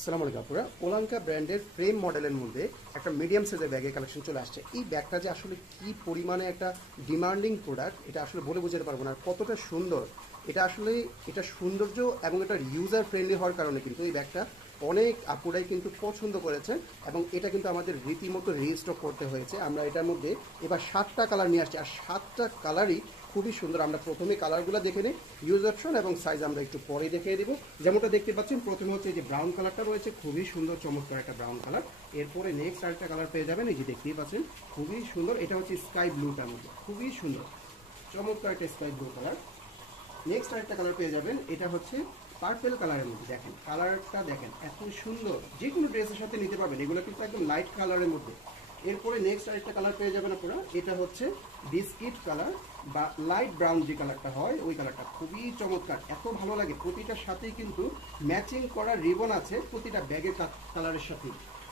আসসালামু আলাইকুম আপুরা। ওলাঙ্কা ব্র্যান্ডের ফ্রেম মডেলের মধ্যে একটা মিডিয়াম সাইজের ব্যাগের কালেকশন চলে আসছে। এই ব্যাগটা যে আসলে কি পরিমাণে একটা ডিমান্ডিং প্রোডাক্ট এটা আসলে বলে বোঝাতে পারবো না, আর কতটা সুন্দর এটা আসলে। এটা সৌন্দর্য এবং এটা ইউজার ফ্রেন্ডলি হওয়ার কারণে কিন্তু এই ব্যাগটা অনেক আপুরাই কিন্তু পছন্দ করেছে এবং এটা কিন্তু আমাদের রীতিমতো রিস্টক করতে হয়েছে। আমরা এটার মধ্যে এবার 7টা কালার নিয়ে আসছি, আর 7টা কালারই খুবই সুন্দর। আমরা প্রথমে কালারগুলো দেখে নিই, ইউজ অপশন এবং সাইজ আমরা একটু পরে দেখিয়ে দেবো। যেমনটা দেখতে পাচ্ছেন, প্রথমে হচ্ছে যে ব্রাউন কালারটা রয়েছে, খুবই সুন্দর চমৎকার একটা ব্রাউন কালার। এরপরে নেক্সট আরেকটা কালার পেয়ে যাবেন, এই যে দেখতেই পাচ্ছেন খুবই সুন্দর। এটা হচ্ছে স্কাই ব্লুটার মধ্যে, খুবই সুন্দর চমৎকার একটা স্কাই ব্লু কালার। নেক্সট আরেকটা কালার পেয়ে যাবেন, এটা হচ্ছে পার্পেল কালারের মধ্যে। দেখেন কালারটা, দেখেন এত সুন্দর, যে কোনো ড্রেসের সাথে নিতে পারবেন। এগুলো কিন্তু একদম লাইট কালারের মধ্যে। এরপরে নেক্সট আরেকটা কালার পেয়ে যাবেন আপনারা, এটা হচ্ছে বিস্কিট কালার বা লাইট ব্রাউন যে কালারটা হয় ওই কালারটা, খুবই চমৎকার, এত ভালো লাগে। প্রতিটার সাথেই কিন্তু ম্যাচিং করা রিবন আছে প্রতিটা ব্যাগের কালারের সাথে।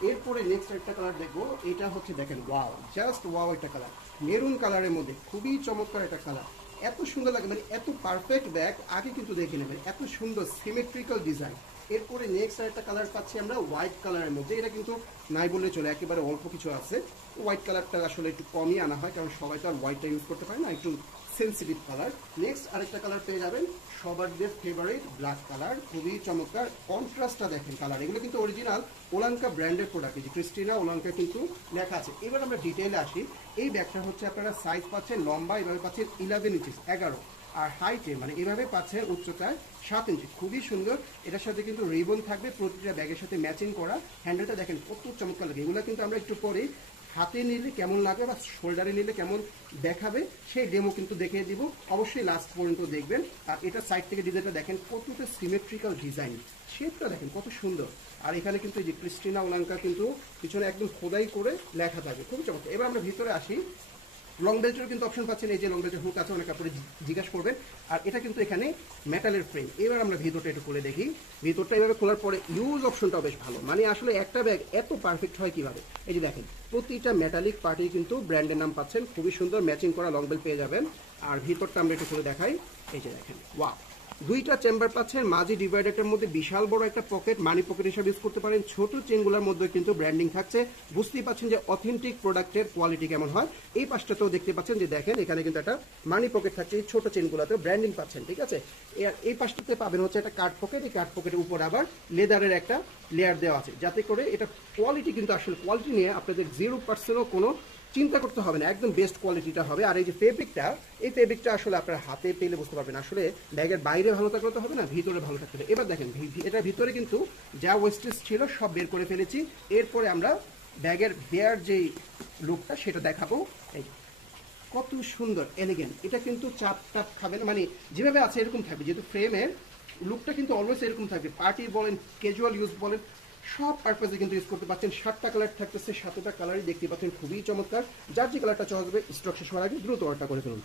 এরপরে নেক্সট একটা কালার দেখবো, এটা হচ্ছে দেখেন ওয়াও, জাস্ট ওয়াও একটা কালার, মেরুন কালারের মধ্যে, খুবই চমৎকার একটা কালার। এত সুন্দর লাগে, মানে এত পারফেক্ট ব্যাগ আগে কিন্তু দেখে নেবেন, এত সুন্দর সিমেট্রিক্যাল ডিজাইন। এরপরে নেক্সট একটা কালার পাচ্ছি আমরা হোয়াইট কালারের মধ্যে। এটা কিন্তু নাই বললে চলে, একেবারে অল্প কিছু আছে। হোয়াইট কালারটা আসলে একটু কমই আনা হয়, কারণ সবাই তো আর হোয়াইটটা ইউজ করতে পারে না, একটু সেন্সিটিভ কালার। নেক্সট আরেকটা কালার পেয়ে যাবেন, সবারদের ফেভারিট ব্ল্যাক কালার, খুবই চমৎকার। কন্ট্রাস্টটা দেখেন কালার, এগুলো কিন্তু অরিজিনাল ওলাঙ্কা ব্র্যান্ডের প্রোডাক্ট, যে ক্রিস্টিনা ওলাঙ্কা কিন্তু লেখা আছে। এবার আমরা ডিটেইলে আসি। এই ব্যাগটা হচ্ছে আপনারা সাইজ পাচ্ছেন লম্বা এভাবে পাচ্ছেন 11 ইঞ্চিস 11, আর হাইটে মানে এভাবে পাচ্ছেন উচ্চতায় 7 ইঞ্চি, খুবই সুন্দর। এটার সাথে কিন্তু রিবন থাকবে প্রতিটা ব্যাগের সাথে ম্যাচিং করা। হ্যান্ডেলটা দেখেন কত চমৎকার লাগে। এগুলো কিন্তু আমরা একটু পরে হাতে নিলে কেমন লাগবে বা শোল্ডারে নিলে কেমন দেখাবে সেই ডেমো কিন্তু দেখিয়ে দিব, অবশ্যই লাস্ট পর্যন্ত দেখবেন। আর এটা সাইড থেকে ডিজাইনটা দেখেন কতটা সিমেট্রিক্যাল ডিজাইন, শেপটা দেখেন কত সুন্দর। আর এখানে কিন্তু এই যে ক্রিস্টিনা ওলাঙ্কা কিন্তু পিছনে একদম খোদাই করে লেখা থাকবে, খুব চমৎকার। এবার আমরা ভিতরে আসি। লং বেল্টের কিন্তু অপশন পাচ্ছেন, এই যে লং বেল্টের হুক আছে, অনেক আপনি জিজ্ঞাসা করবেন। আর এটা কিন্তু এখানে মেটালের ফ্রেম। এবার আমরা ভিতরটা একটু খুলে দেখি। ভিতরটা এভাবে খোলার পরে ইউজ অপশনটাও বেশ ভালো, মানে আসলে একটা ব্যাগ এত পারফেক্ট হয় কিভাবে। এই যে দেখেন প্রতিটা মেটালিক পার্টি কিন্তু ব্র্যান্ডের নাম পাচ্ছেন, খুবই সুন্দর ম্যাচিং করা লং বেল্ট পেয়ে যাবেন। আর ভিতরটা আমরা একটু খুলে দেখাই, এই যে দেখেন ওয়াও, দুইটা চেম্বার পাচ্ছেন, মাঝে ডিভাইডারটার মধ্যে বিশাল বড় একটা পকেট, মানি পকেট হিসাবে ইউজ করতে পারেন। ছোট চেনগুলোর মধ্যে কিন্তু ব্র্যান্ডিং থাকছে, বুঝতেই পাচ্ছেন যে অথেন্টিক প্রোডাক্টের কোয়ালিটি কেমন হয়। এই পাশটাতেও দেখতে পাচ্ছেন যে দেখেন এখানে কিন্তু একটা মানি পকেট থাকছে, এই ছোট চেনগুলোতেও ব্র্যান্ডিং পাচ্ছেন, ঠিক আছে। এই পাশটাতে পাবেন হচ্ছে একটা কার্ড পকেট, এই কার্ড পকেটের উপর আবার লেদারের একটা লেয়ার দেওয়া আছে, যাতে করে এটা কোয়ালিটি কিন্তু আসলে কোয়ালিটি নিয়ে আপনাদের 0%ও কোনো চিন্তা করতে হবে না, একদম বেস্ট কোয়ালিটিটা হবে। আর এই যে ফেব্রিকটা, এই ফেব্রিকটা আসলে আপনার হাতে পেলে বুঝতে পারবেন, আসলে ব্যাগের বাইরে ভালো থাকলে তো হবে না, ভিতরে ভালো থাকতে হবে। এবার দেখেন এটার ভিতরে কিন্তু যা ওয়েস্টেজ ছিল সব বের করে ফেলেছি। এরপরে আমরা ব্যাগের বেয়ার যেই লুকটা সেটা দেখাবো। এই কত সুন্দর এলিগেন্ট, এটা কিন্তু চাপ টাপ খাবে না, মানে যেভাবে আছে এরকম থাকবে, যেহেতু ফ্রেমের লুকটা কিন্তু অলওয়েজ এরকম থাকবে। পার্টি বলেন, ক্যাজুয়াল ইউজ বলেন, সব পারপাসে কিন্তু ইউজ করতে পারছেন। 7টা কালার থাকতেছে, 7টা কালারই দেখতে পাচ্ছেন খুবই চমৎকার। যার যে কালারটা চয়েস হবে, স্টক শেষ হওয়ার আগে দ্রুত অর্ডার করে ফেলুন।